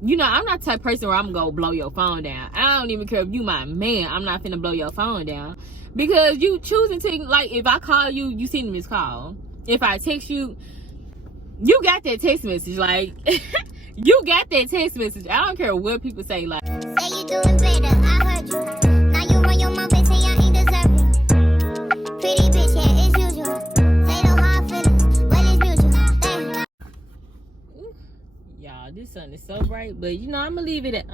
you know, I'm not the type of person where I'm gonna blow your phone down. I don't even care if you my man. I'm not finna blow your phone down. Because you choosing to, like, if I call you, you see the missed call. If I text you, you got that text message. Like, you got that text message. I don't care what people say. Like, say you doing better, I heard you. Now you run your mouth and say I ain't deserving. Pretty bitch, yeah, it's usual. Say no hard feelings, well it's mutual. y'all, this sun is so bright, but you know, I'm gonna leave it up.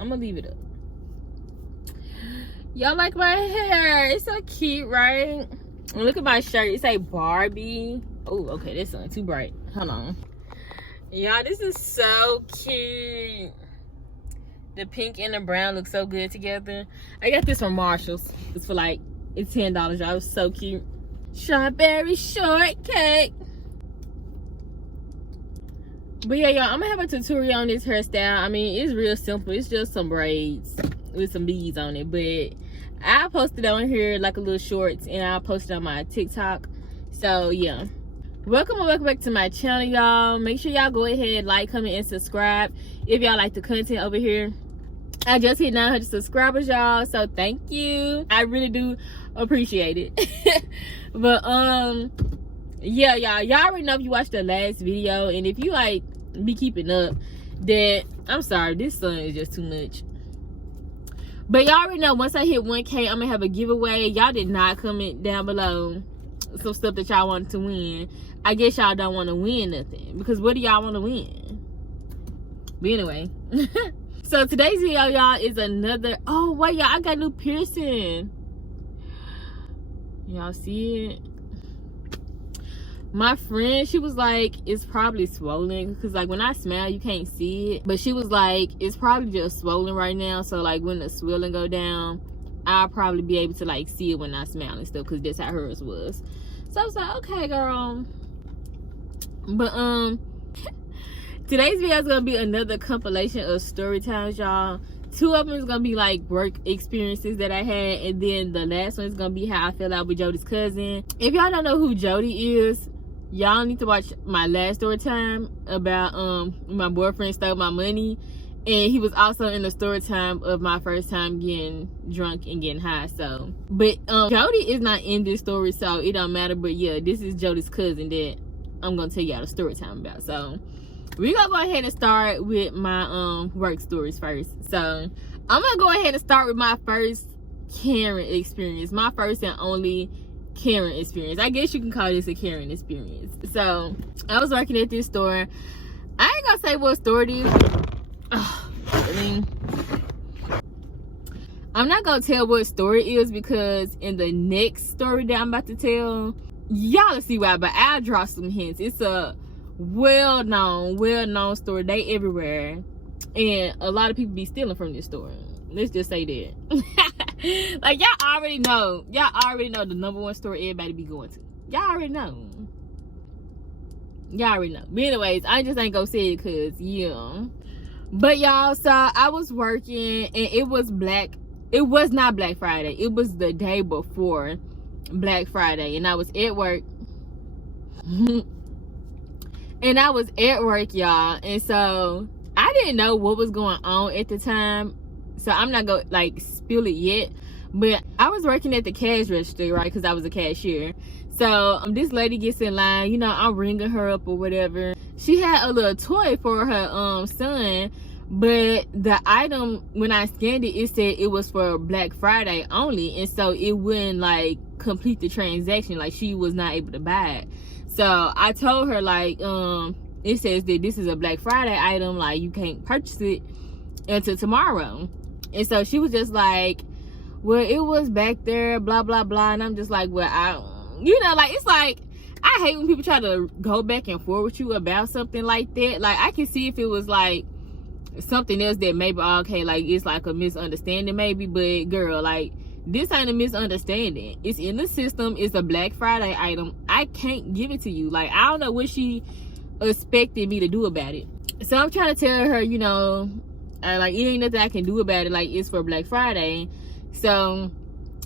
Y'all like my hair? It's so cute, right? And look at my shirt. It say Barbie. Oh, okay, this sun too bright. Hold on. Y'all, this is so cute. The pink and the brown look so good together. I got this from Marshall's. It's for like, it's $10, y'all. It's so cute. Strawberry shortcake. But yeah, y'all, I'm gonna have a tutorial on this hairstyle. I mean, it's real simple. It's just some braids with some beads on it. But I posted on here like a little shorts, and I posted on my TikTok. So yeah, welcome back to my channel, y'all. Make sure y'all go ahead, like, comment, and subscribe if y'all like the content over here. I just hit 900 subscribers, y'all, so thank you. I really do appreciate it. But yeah, y'all already know if you watched the last video, and if you like be keeping up, that I'm sorry, this sun is just too much. But y'all already know once I hit 1K, I'm gonna have a giveaway. Y'all did not comment down below some stuff that y'all wanted to win. I guess y'all don't want to win nothing, because what do y'all want to win? But anyway, so today's video, y'all, is another, oh wait, y'all, I got new piercing. Y'all see it? My friend, she was like, it's probably swollen, because like when I smile you can't see it, but she was like, it's probably just swollen right now, so like when the swelling go down, I'll probably be able to like see it when I smile and stuff, because that's how hers was. So I was like, okay girl. But today's video is gonna be another compilation of story times, y'all. 2 of them is gonna be like work experiences that I had, and then the last one is gonna be how I fell out with Jody's cousin. If y'all don't know who Jody is, y'all need to watch my last story time about my boyfriend stole my money, and he was also in the story time of my first time getting drunk and getting high. So but Jody is not in this story, so it don't matter. But yeah, this is Jody's cousin that I'm gonna tell y'all the story time about. So we're gonna go ahead and start with my work stories first. So I'm gonna go ahead and start with my first Karen experience, my first and only Karen experience. I guess you can call this a Karen experience. So I was working at this store. I ain't gonna say what store it is. I mean, I'm not gonna tell what store it is, because in the next story that I'm about to tell, y'all see why, but I'll draw some hints. It's a well-known store. They everywhere, and a lot of people be stealing from this store. Let's just say that. Like, y'all already know the #1 store everybody be going to. Y'all already know. But anyways, I just ain't gonna say it, because yeah. But y'all, so I was working, and it was not Black Friday, it was the day before Black Friday, and I was at work. And I was at work, y'all, and so I didn't know what was going on at the time, so I'm not gonna like spill it yet. But I was working at the cash register, right, because I was a cashier. So this lady gets in line, you know, I'm ringing her up or whatever. She had a little toy for her son, but the item, when I scanned it, it said it was for Black Friday only, and so it wouldn't like complete the transaction, like she was not able to buy it. So I told her, like, it says that this is a Black Friday item, like you can't purchase it until tomorrow. And so she was just like, well, it was back there, blah blah blah. And I'm just like, well, you know, like, it's like, I hate when people try to go back and forth with you about something like that. Like, I can see if it was like something else that maybe, okay, like it's like a misunderstanding maybe, but girl, like, this ain't a misunderstanding. It's in the system. It's a Black Friday item. I can't give it to you. Like, I don't know what she expected me to do about it. So I'm trying to tell her, you know, like, it ain't nothing I can do about it. Like, it's for Black Friday. So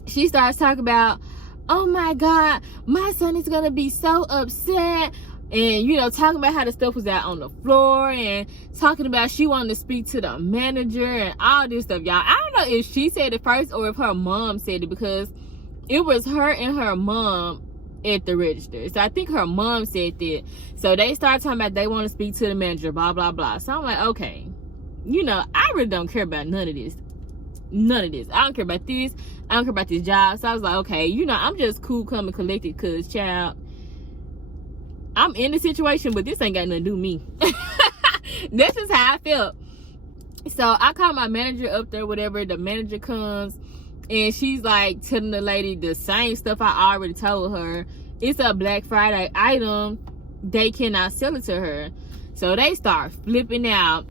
she starts talking about, oh my God, my son is gonna be so upset. and you know, talking about how the stuff was out on the floor, and talking about she wanted to speak to the manager and all this stuff, y'all. I don't know if she said it first or if her mom said it, because it was her and her mom at the register. So I think her mom said that. So they started talking about they want to speak to the manager, blah blah blah. So I'm like, okay, you know, I really don't care about none of this. I don't care about this. I don't care about this job. So I was like, okay, you know, I'm just cool, calm, and collected, because child, I'm in the situation, but this ain't got nothing to do with me. This is how I felt. So I called my manager up there, whatever. The manager comes, and she's like telling the lady the same stuff I already told her. It's a Black Friday item. They cannot sell it to her. So they start flipping out.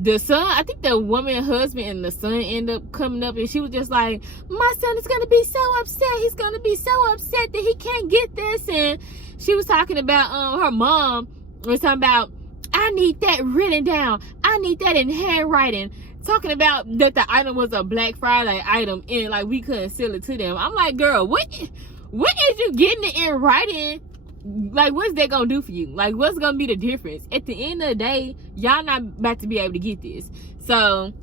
The son, I think the woman husband and the son end up coming up, and she was just like, my son is gonna be so upset. He's gonna be so upset that he can't get this. And she was talking about her mom was talking about, I need that written down. I need that in handwriting. Talking about that the item was a Black Friday item and like we couldn't sell it to them. I'm like, girl, what is you getting it in writing? Like, what's that gonna do for you? Like, what's gonna be the difference? At the end of the day, y'all not about to be able to get this. So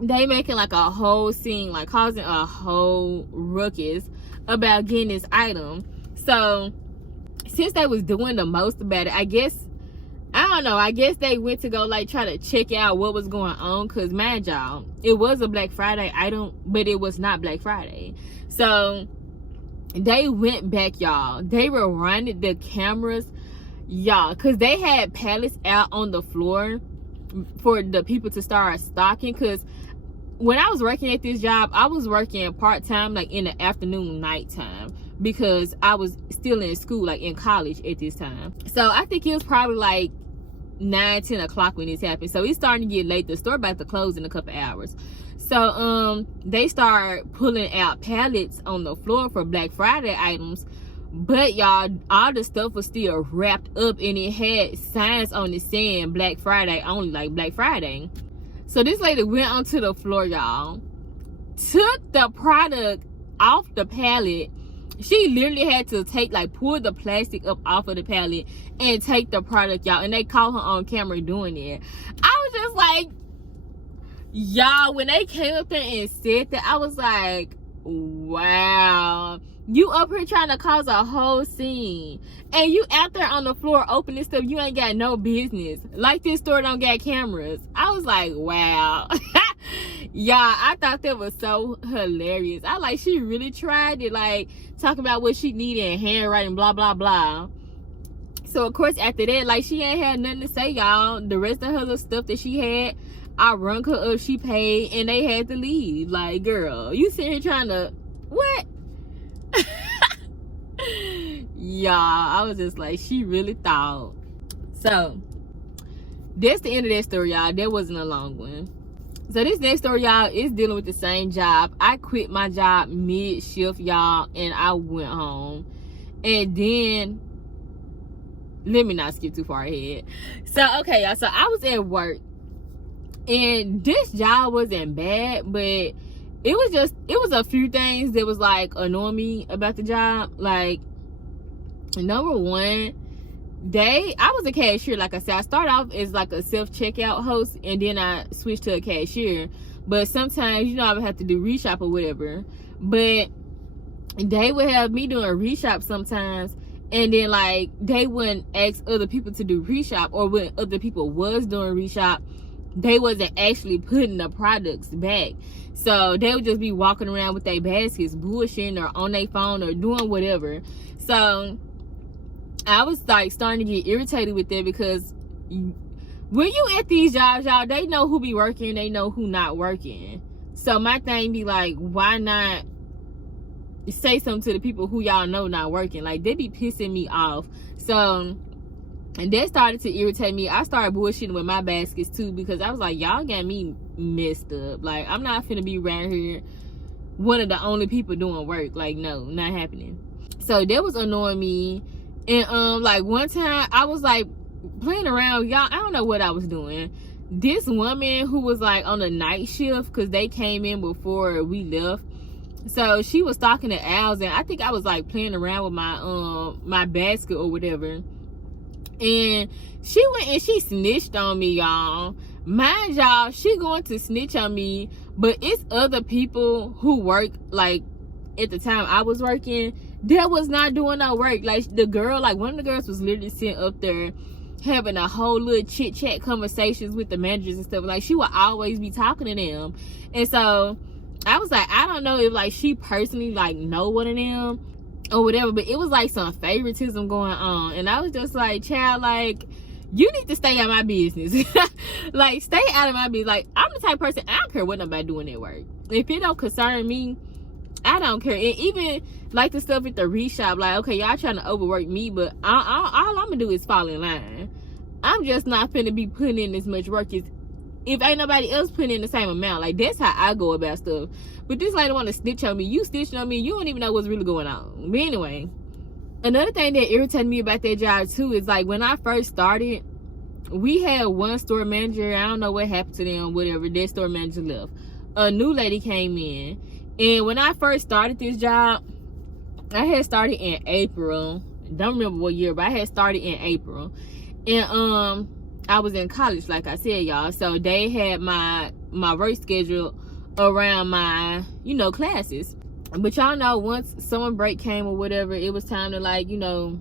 they making like a whole scene, like causing a whole ruckus about getting this item. So since they was doing the most about it, I guess, I don't know, I guess they went to go like try to check out what was going on, because mind y'all, it was a Black Friday item, but it was not Black Friday. So they went back, y'all. They were running the cameras, y'all, because they had pallets out on the floor for the people to start stocking. Because when I was working at this job, I was working part-time, like in the afternoon, nighttime, because I was still in school, like in college at this time. So I think it was probably like 9-10 o'clock when this happened. So it's starting to get late. The store about to close in a couple hours. So they start pulling out pallets on the floor for Black Friday items, but y'all, all the stuff was still wrapped up, and it had signs on it saying Black Friday only, like Black Friday. So this lady went onto the floor, y'all, took the product off the pallet. She literally had to pull the plastic up off of the pallet and take the product, y'all, and they caught her on camera doing it. I was just like, y'all, when they came up there and said that, I was like, wow, you up here trying to cause a whole scene, and you out there on the floor opening stuff you ain't got no business. Like, this store don't got cameras. I was like, wow. Y'all, I thought that was so hilarious. I like, she really tried it, like talking about what she needed in handwriting, blah blah blah. So of course after that, like, she ain't had nothing to say, y'all. The rest of her little stuff that she had, I rung her up, she paid, and they had to leave. Like, girl, you sitting here trying to, what? Y'all, I was just like, she really thought. So, that's the end of that story, y'all. That wasn't a long one. So, this next story, y'all, is dealing with the same job. I quit my job mid-shift, y'all, and I went home. And then, let me not skip too far ahead. So, okay, y'all, so I was at work. And this job wasn't bad, but it was a few things that was like annoying me about the job. Like, number one, I was a cashier. Like I said, I started off as like a self-checkout host, and then I switched to a cashier. But sometimes, you know, I would have to do reshop or whatever. But they would have me doing reshop sometimes, and then like they wouldn't ask other people to do reshop, or when other people was doing reshop, they wasn't actually putting the products back. So they would just be walking around with their baskets, bullshitting, or on their phone, or doing whatever. So I was like starting to get irritated with that, because when you at these jobs, y'all, they know who be working, they know who not working. So my thing be like, why not say something to the people who y'all know not working? Like, they be pissing me off. So, and that started to irritate me. I started bullshitting with my baskets too, because I was like, y'all got me messed up. Like, I'm not finna be around here one of the only people doing work. Like, no, not happening. So that was annoying me. And like one time I was like playing around, y'all, I don't know what I was doing. This woman who was like on the night shift, because they came in before we left, So she was talking to Al's, and I think I was like playing around with my basket or whatever. And she went and she snitched on me, y'all. Mind y'all, she going to snitch on me, but it's other people who work, like, at the time I was working, that was not doing no work. Like, the girl, like, one of the girls was literally sitting up there having a whole little chit chat conversations with the managers and stuff. Like, she would always be talking to them. And so I was like, I don't know if like she personally like know one of them or whatever, but it was like some favoritism going on. And I was just like, child, like, you need to stay out of my business. Like, stay out of my business. Like, I'm the type of person, I don't care what nobody doing at work. If it don't concern me, I don't care. And even like the stuff at the reshop, like, okay, y'all trying to overwork me, but all I'm gonna do is fall in line. I'm just not finna be putting in as much work as if ain't nobody else putting in the same amount. Like, that's how I go about stuff. But this lady want to snitch on me. You snitching on me, you don't even know what's really going on. But anyway, another thing that irritated me about that job too is like when I first started, we had one store manager. I don't know what happened to them, whatever. Their store manager left. A new lady came in. And when I first started this job, I had started in April. Don't remember what year, but I had started in April. And I was in college, like I said, y'all. So they had my work schedule around my, you know, classes. But y'all know, once summer break came or whatever, it was time to, like, you know,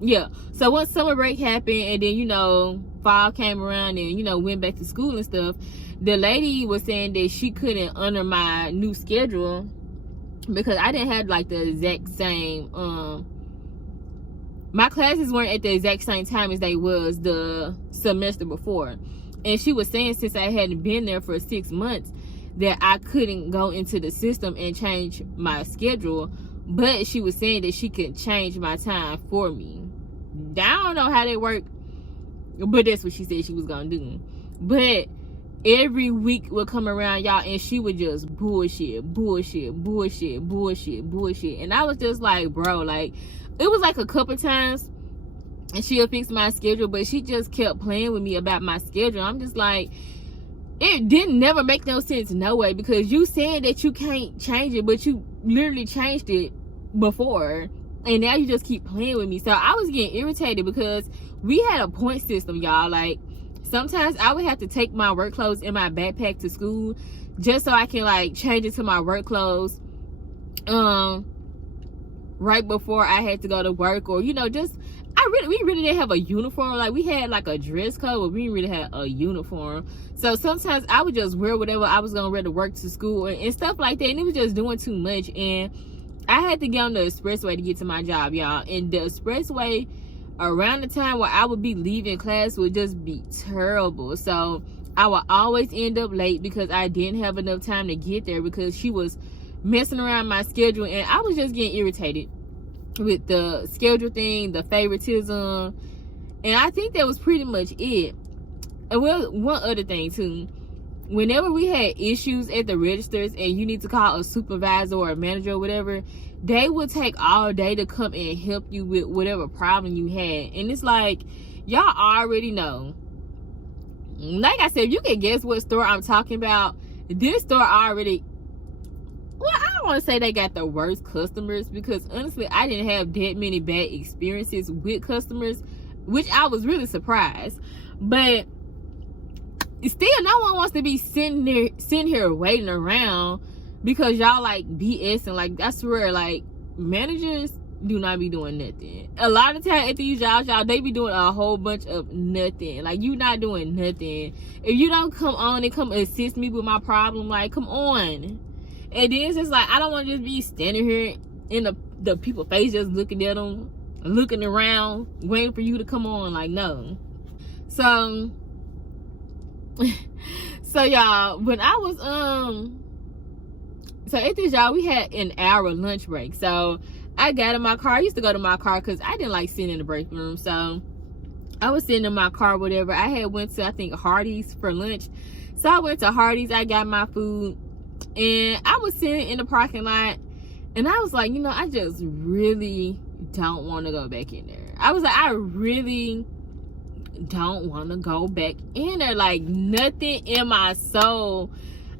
yeah. So once summer break happened and then, you know, fall came around and, you know, went back to school and stuff, the lady was saying that she couldn't honor my new schedule because I didn't have like the exact same my classes weren't at the exact same time as they was the semester before. And she was saying since I hadn't been there for 6 months that I couldn't go into the system and change my schedule, but she was saying that she could change my time for me. I don't know how that worked, but that's what she said she was gonna do. But every week would come around, y'all, and she would just bullshit. And I was just like, bro, like, it was like a couple times and she'll fix my schedule, but she just kept playing with me about my schedule. I'm just like, it didn't never make no sense, no way, because you saying that you can't change it, but you literally changed it before, and now you just keep playing with me. So I was getting irritated because we had a point system, y'all. Like, sometimes I would have to take my work clothes in my backpack to school just so I can like change it to my work clothes right before I had to go to work, or, you know, just we really didn't have a uniform. Like, we had like a dress code, but we didn't really have a uniform. So sometimes I would just wear whatever I was gonna wear to work, to school, and stuff like that, and it was just doing too much. And I had to get on the expressway to get to my job, y'all. And the expressway around the time where I would be leaving class would just be terrible. So I would always end up late because I didn't have enough time to get there because she was messing around my schedule, and I was just getting irritated with the schedule thing, the favoritism, and I think that was pretty much it. And well, one other thing too, whenever we had issues at the registers and you need to call a supervisor or a manager or whatever, they would take all day to come and help you with whatever problem you had. And it's like, y'all already know. Like I said, you can guess what store I'm talking about. This store already, well, I don't want to say they got the worst customers, because honestly, I didn't have that many bad experiences with customers, which I was really surprised. But still, no one wants to be sitting here waiting around because y'all like BS. And like, I swear, like, managers do not be doing nothing. A lot of time at these jobs, y'all, they be doing a whole bunch of nothing. Like, you not doing nothing. If you don't come on and come assist me with my problem, like, come on. And then it's just like, I don't want to just be standing here in the people's face, just looking at them, looking around, waiting for you to come on. Like, no. So y'all, when I was so at this job, we had an hour lunch break. So I got in my car. I used to go to my car because I didn't like sitting in the break room. So I was sitting in my car, whatever. I had went to, I think, Hardee's for lunch. So I went to Hardee's. I got my food. And I was sitting in the parking lot. And I was like, you know, I just really don't want to go back in there. I was like, I really don't want to go back in there. Like, nothing in my soul.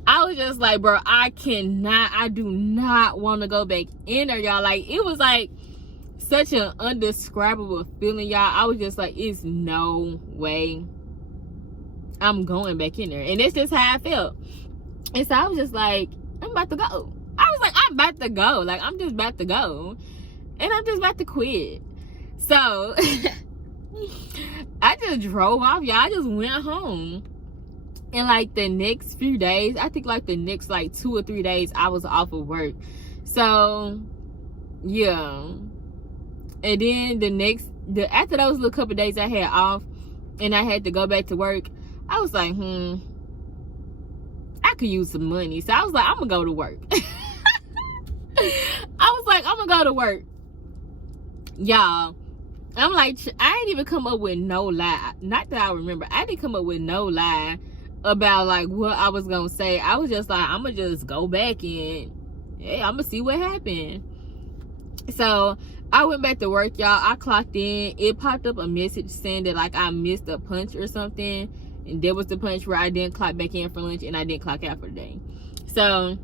I was just like, bro, I do not want to go back in there, y'all. Like, it was like such an undescribable feeling, y'all. I was just like, it's no way I'm going back in there. And that's just how I felt. And so I was just like, I'm about to go. I was like, I'm about to go. Like, I'm just about to go. And I'm just about to quit. So I just drove off, y'all. I just went home. And like the next few days, I think like the next like 2 or 3 days, I was off of work. So yeah. And then after those little couple days I had off and I had to go back to work, I was like, I could use some money. So I was like, I'm gonna go to work. I was like, I'm gonna go to work. Y'all, I'm like, I ain't even come up with no lie. Not that I remember. I didn't come up with no lie about like what I was gonna say. I was just like, I'm gonna just go back and hey, I'm gonna see what happened. So I went back to work, y'all. I clocked in. It popped up a message saying that like I missed a punch or something, and there was the punch where I didn't clock back in for lunch and I didn't clock out for the day. So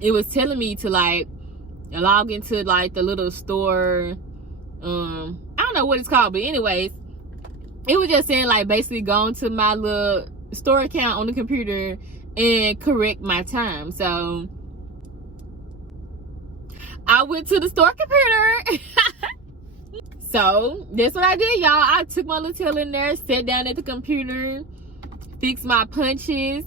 it was telling me to like log into like the little store, I don't know what it's called, but anyways, it was just saying like basically go into my little store account on the computer and correct my time. So I went to the store computer. So that's what I did, y'all. I took my little tail in there, sat down at the computer, fixed my punches.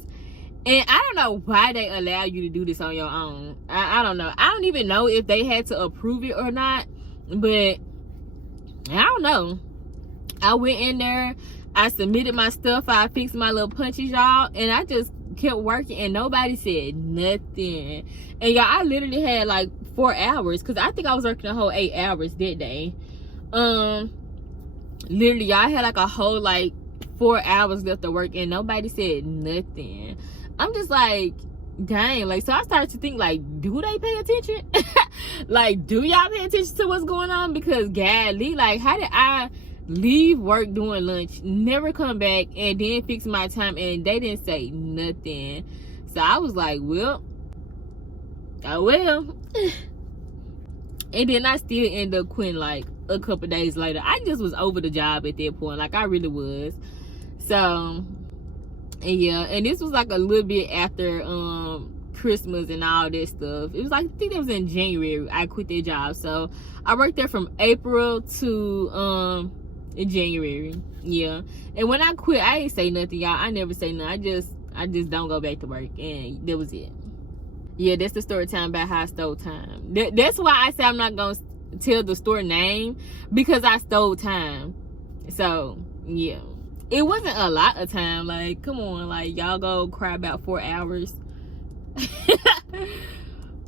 And I don't know why they allow you to do this on your own. I don't know. I don't even know if they had to approve it or not. But I don't know. I went in there. I submitted my stuff. I fixed my little punches, y'all. And I just kept working. And nobody said nothing. And y'all, I literally had like 4 hours. Because I think I was working a whole 8 hours that day. Literally, y'all, I had like a whole like 4 hours left to work. And nobody said nothing. I'm just like, dang. Like, so I started to think, like, do they pay attention? Like, do y'all pay attention to what's going on? Because, golly, like, how did I leave work during lunch, never come back, and then fix my time, and they didn't say nothing? So I was like, well, oh well. And then I still ended up quitting, like, a couple days later. I just was over the job at that point. Like, I really was. So yeah, and this was like a little bit after Christmas and all that stuff. It was like, I think it was in January I quit that job. So I worked there from April to January. Yeah. And when I quit, I ain't say nothing, y'all. I never say nothing. I just don't go back to work, and that was it. Yeah, that's the story time about how I stole time. That's why I say I'm not gonna tell the store name, because I stole time. So yeah, it wasn't a lot of time. Like, come on, like, y'all go cry about 4 hours.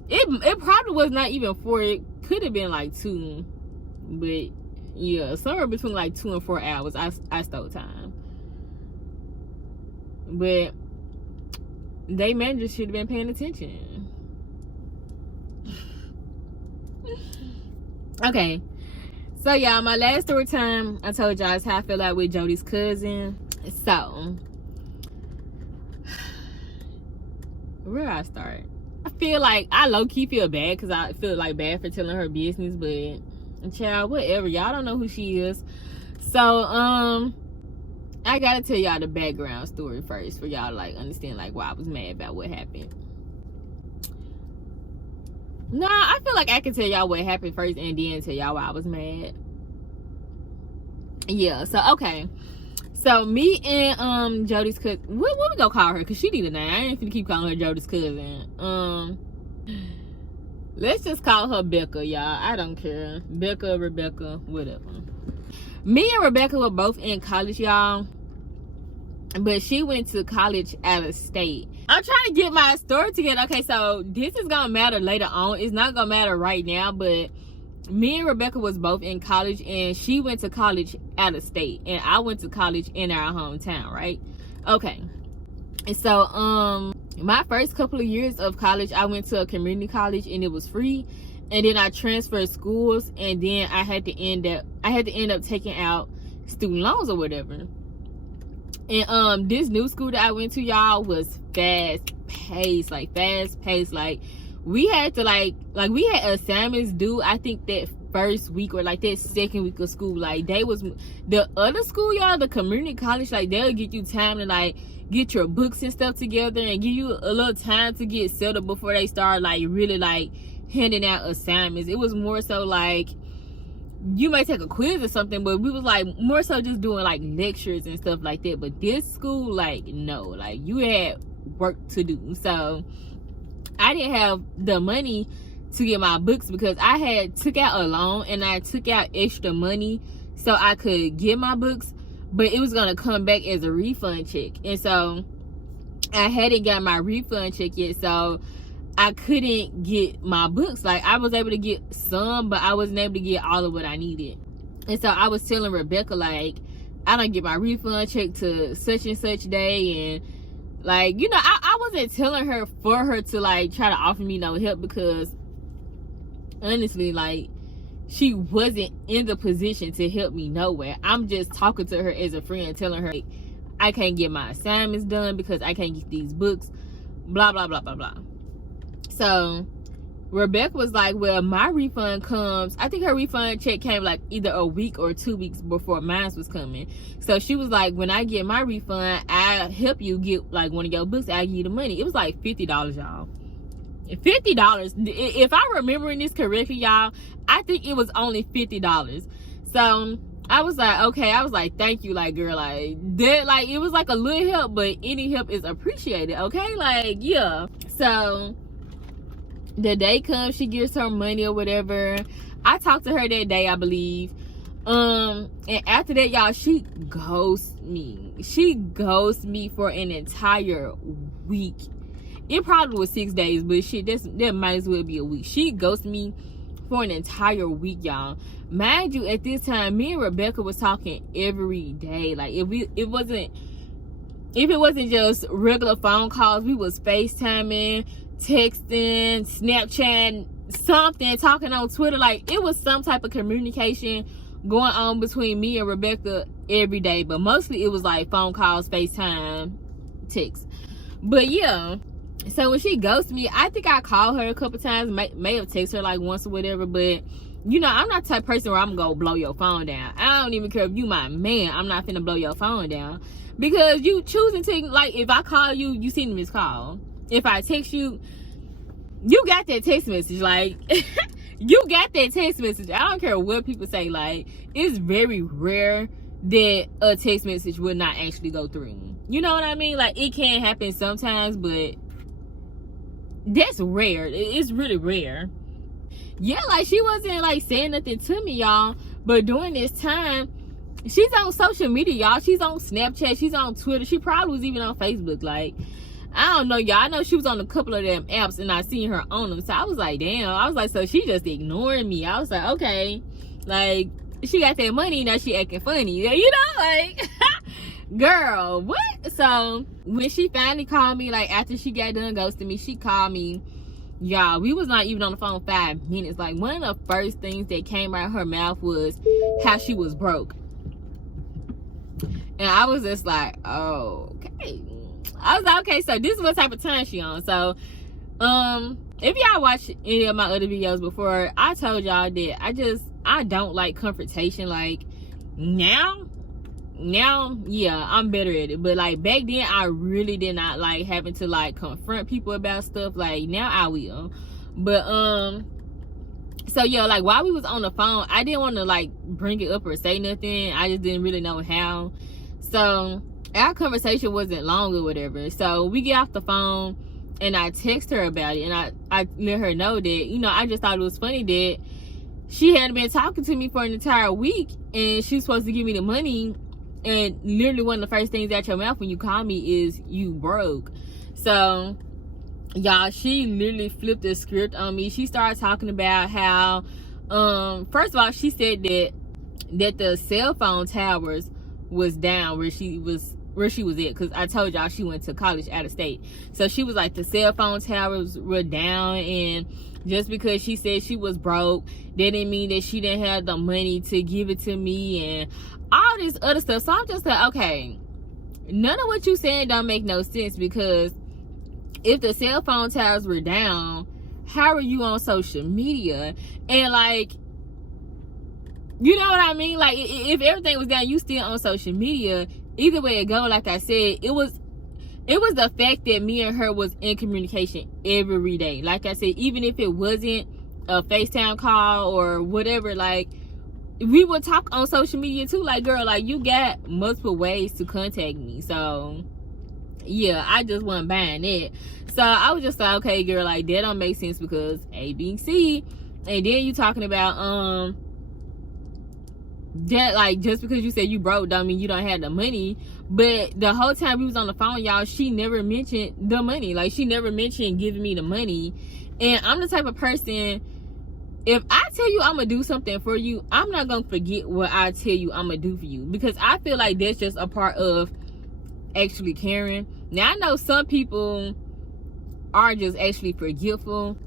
It probably was not even 4. It could have been like 2, but yeah, somewhere between like 2 and 4 hours. I stole time, but they managers should have been paying attention. Okay, so y'all, my last story time, I told y'all, is how I feel like with Jody's cousin. So where do I start? I feel like I low-key feel bad, because I feel like bad for telling her business, but child, whatever. Y'all don't know who she is. So I gotta tell y'all the background story first for y'all to like understand like why I was mad about what happened. Nah, I feel like I can tell y'all what happened first and then tell y'all why I was mad. Yeah, so okay. So me and Jody's cousin, what we gonna call her? Cause she need a name. I ain't finna keep calling her Jody's cousin. Let's just call her Becca, y'all. I don't care. Becca, Rebecca, whatever. Me and Rebecca were both in college, y'all. But she went to college out of state. I'm trying to get my story together. Okay, so this is gonna matter later on. It's not gonna matter right now, but me and Rebecca was both in college, and she went to college out of state, and I went to college in our hometown, right? Okay. And so my first couple of years of college, I went to a community college, and it was free. And then I transferred schools, and then I had to end up taking out student loans or whatever. And this new school that I went to, y'all, was fast pace, like fast pace. Like we had to like we had assignments due, I think that first week or like that second week of school. Like they was the other school, y'all, the community college, like they'll give you time to like get your books and stuff together and give you a little time to get set up before they start like really like handing out assignments. It was more so like you might take a quiz or something, but we was like more so just doing like lectures and stuff like that. But this school, like, no, like you had work to do. So I didn't have the money to get my books because I had took out a loan and I took out extra money so I could get my books, but it was gonna come back as a refund check. And so I hadn't got my refund check yet, so I couldn't get my books. Like I was able to get some, but I wasn't able to get all of what I needed. And so I was telling Rebecca, like, I don't get my refund check to such and such day. And like, you know, I wasn't telling her for her to like try to offer me no help, because honestly, like, she wasn't in the position to help me nowhere. I'm just talking to her as a friend, telling her, like, I can't get my assignments done because I can't get these books, blah blah blah blah blah. So Rebecca was like, well, my refund comes, I think her refund check came like either a week or 2 weeks before mine was coming. So she was like, when I get my refund, I'll help you get like one of your books, I'll give you the money. It was like $50, y'all. $50. If I'm remembering this correctly, y'all, I think it was only $50. So I was like, okay. I was like, thank you, like, girl, like that, like it was like a little help, but any help is appreciated, okay? Like, yeah. So the day comes, she gives her money or whatever. I talked to her that day, I believe. And after that, y'all, she ghosts me. She ghosts me for an entire week. It probably was 6 days, but shit, that might as well be a week. She ghosted me for an entire week, y'all. Mind you, at this time, me and Rebecca was talking every day. Like, if it wasn't just regular phone calls, we was FaceTiming, texting, Snapchatting, something, talking on Twitter. Like, it was some type of communication going on between me and Rebecca every day, but mostly it was like phone calls, FaceTime, text. But yeah, so when she ghosted me, I think I called her a couple times, may have texted her like once or whatever, but you know, I'm not the type of person where I'm gonna blow your phone down. I don't even care if you my man, I'm not finna blow your phone down, because you choosing to, like, if I call you, you see the missed call. If I text you, you got that text message. Like, you got that text message. I don't care what people say. Like, it's very rare that a text message would not actually go through. You know what I mean? Like, it can happen sometimes, but that's rare. It's really rare. Yeah, like, she wasn't like saying nothing to me, y'all, but during this time, she's on social media, y'all. She's on Snapchat, she's on Twitter, she probably was even on Facebook. Like, I don't know, y'all. I know she was on a couple of them apps and I seen her on them. So I was like, damn. I was like, so she just ignoring me. I was like, okay. Like, she got that money, now she acting funny. You know, like, girl, what? So when she finally called me, like, after she got done ghosting me, she called me. Y'all, we was not even on the phone 5 minutes. Like, one of the first things that came out of her mouth was how she was broke. And I was just like, oh, okay. I was like, okay, so this is what type of time she on. So, if y'all watch any of my other videos before, I told y'all that I don't like confrontation. Like, now, yeah, I'm better at it. But like back then, I really did not like having to like confront people about stuff. Like, now I will. But so yeah, like while we was on the phone, I didn't want to like bring it up or say nothing. I just didn't really know how. So our conversation wasn't long or whatever. So we get off the phone and I text her about it, and I let her know that, you know, I just thought it was funny that she hadn't been talking to me for an entire week and she's supposed to give me the money, and literally one of the first things out your mouth when you call me is you broke. So y'all, she literally flipped the script on me. She started talking about how first of all, she said that the cell phone towers was down where she was at, because I told y'all she went to college out of state. So she was like, the cell phone towers were down, and just because she said she was broke, that didn't mean that she didn't have the money to give it to me and all this other stuff. So I'm just like, okay, none of what you saying don't make no sense, because if the cell phone towers were down, how are you on social media? And like, you know what I mean? Like, if everything was down, you still on social media. Either way it go, like I said, it was the fact that me and her was in communication every day. Like I said, even if it wasn't a FaceTime call or whatever, like, we would talk on social media too. Like, girl, like, you got multiple ways to contact me. So yeah, I just wasn't buying it. So I was just like, okay, girl, like, that don't make sense because A, B, C. And then you talking about that, like, just because you said you broke don't mean you don't have the money. But the whole time we was on the phone, y'all, she never mentioned the money. Like, she never mentioned giving me the money. And I'm the type of person, if I tell you I'm gonna do something for you, I'm not gonna forget what I tell you I'm gonna do for you, because I feel like that's just a part of actually caring. Now, I know some people are just actually forgetful,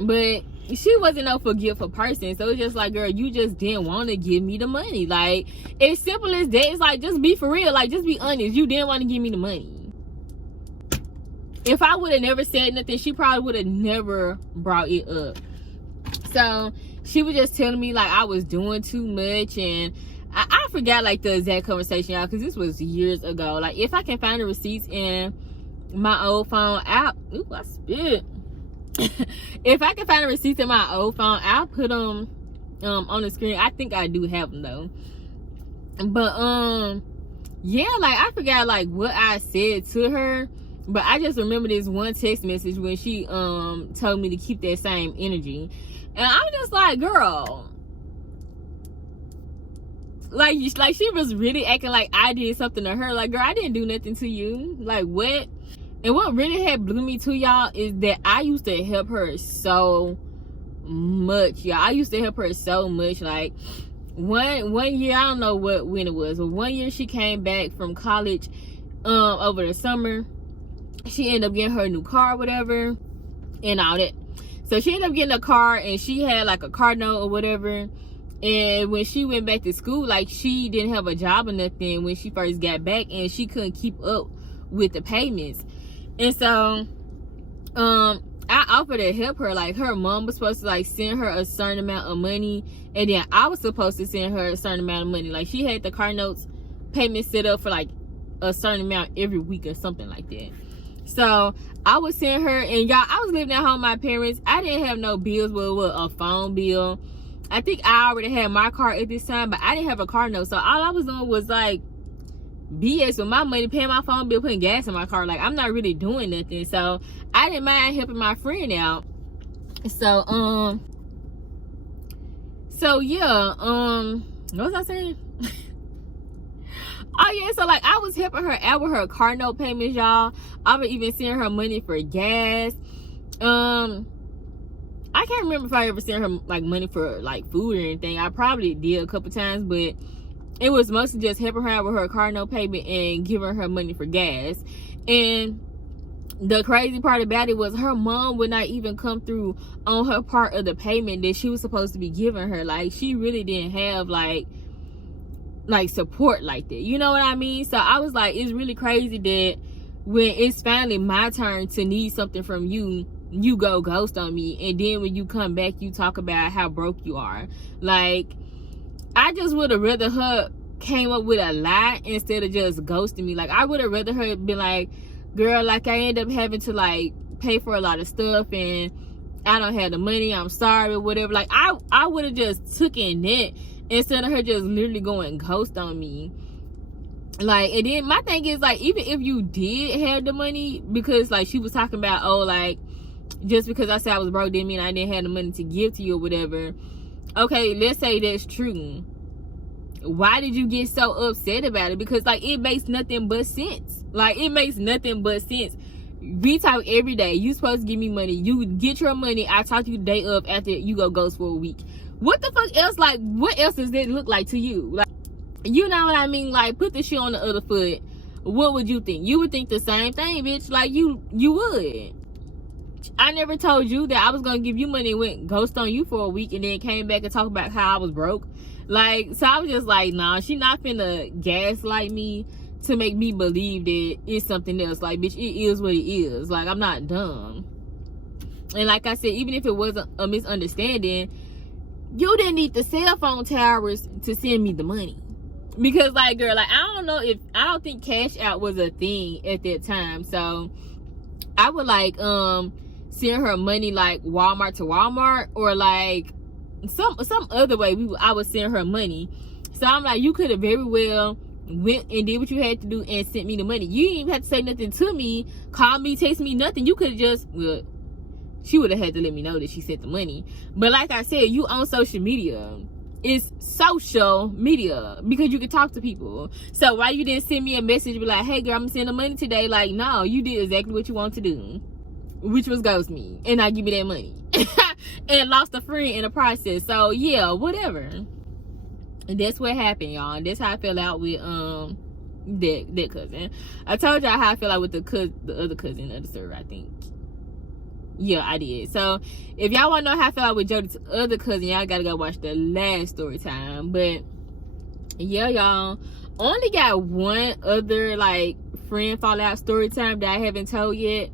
but she wasn't no forgetful person. So it's just like, girl, you just didn't want to give me the money. Like, as simple as that. It's like, just be for real. Like, just be honest. You didn't want to give me the money. If I would have never said nothing, she probably would have never brought it up. So she was just telling me like I was doing too much, and I forgot like the exact conversation, y'all, because this was years ago. Like, if I can find the receipts in my old phone app, ooh, I spit. If I can find the receipts in my old phone, I'll put them on the screen. I think I do have them though. But yeah, like, I forgot like what I said to her, but I just remember this one text message when she told me to keep that same energy. And I'm just like, girl, like she was really acting like I did something to her. Like, girl, I didn't do nothing to you. Like, what? And what really had blew me to, y'all, is that I used to help her so much, y'all. I used to help her so much. Like, one year, I don't know when it was, but one year she came back from college over the summer. She ended up getting her a new car, whatever, and all that. So she ended up getting a car, and she had like a car note or whatever. And when she went back to school, like, she didn't have a job or nothing when she first got back, and she couldn't keep up with the payments. And so I offered to help her. Like, her mom was supposed to like send her a certain amount of money, and then I was supposed to send her a certain amount of money. Like, she had the car notes payment set up for like a certain amount every week or something like that. So I would send her, and y'all, I was living at home with my parents. I didn't have no bills, with a phone bill. I think I already had my car at this time, but I didn't have a car note. So all I was doing was like BS with my money, paying my phone bill, putting gas in my car. Like, I'm not really doing nothing. So I didn't mind helping my friend out. So yeah, what was I saying? Oh yeah, so like, I was helping her out with her car note payments, y'all. I would even send her money for gas. I can't remember if I ever sent her like money for like food or anything. I probably did a couple times, but it was mostly just helping her out with her car note payment and giving her money for gas. And the crazy part about it was her mom would not even come through on her part of the payment that she was supposed to be giving her. Like, she really didn't have like support like that, you know what I mean? So I was like, it's really crazy that when it's finally my turn to need something from you, you go ghost on me, and then when you come back, you talk about how broke you are. Like, I just would have rather her came up with a lie instead of just ghosting me. Like, I would have rather her be like, girl, like, I end up having to like pay for a lot of stuff and I don't have the money, I'm sorry, or whatever. Like, I would have just took in that instead of her just literally going ghost on me. Like, and then my thing is, like, even if you did have the money, because like she was talking about, oh, like, just because I said I was broke didn't mean I didn't have the money to give to you or whatever. Okay, let's say that's true. Why did you get so upset about it? Because like, it makes nothing but sense. Like, it makes nothing but sense. We talk every day. You supposed to give me money. You get your money. I talk to you the day of after you go ghost for a week. What the fuck else? Like, what else does that look like to you? Like, you know what I mean? Like, put the shit on the other foot. What would you think? You would think the same thing, bitch. Like, you would. I never told you that I was gonna give you money and went ghost on you for a week and then came back and talk about how I was broke. Like, so I was just like, nah, she not finna gaslight me to make me believe that it's something else. Like, bitch, it is what it is. Like, I'm not dumb. And like I said, even if it wasn't a misunderstanding, you didn't need the cell phone towers to send me the money. Because, like, girl, like, I don't think Cash Out was a thing at that time. So I would, like, send her money, like, Walmart to Walmart, or like some other way I would send her money. So I'm like, you could have very well went and did what you had to do and sent me the money. You didn't even have to say nothing to me, call me, text me, nothing. You could have just, well, she would have had to let me know that she sent the money. But like I said, you on social media. It's social media because you can talk to people. So why you didn't send me a message be like, hey girl, I'm sending money today? Like, no, you did exactly what you want to do, which was ghost me and not give me that money. And lost a friend in the process. So yeah, whatever. And that's what happened, y'all. That's how I fell out with that cousin. I told y'all how I fell out with the other cousin of the server, I think. Yeah, I did. So if y'all want to know how I fell out with Jody's other cousin, y'all gotta go watch the last story time. But yeah, y'all, only got one other like friend fallout story time that I haven't told yet.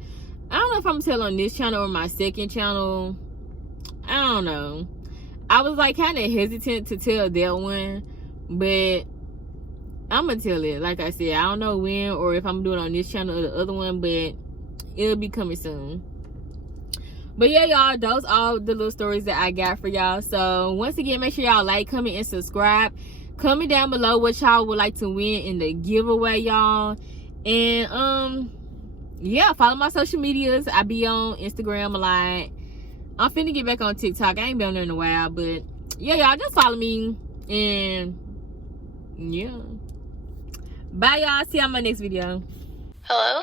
I don't know if I'm gonna tell on this channel or my second channel. I don't know. I was like kind of hesitant to tell that one, but I'm gonna tell it. Like I said, I don't know when or if I'm doing it on this channel or the other one, but it'll be coming soon. But yeah, y'all, those are the little stories that I got for y'all. So once again, make sure y'all like, comment, and subscribe. Comment down below what y'all would like to win in the giveaway, y'all. And yeah, follow my social medias. I be on Instagram a lot. I'm finna get back on TikTok. I ain't been on there in a while, but yeah, y'all, just follow me. And yeah, bye, y'all. See y'all in my next video. Hello?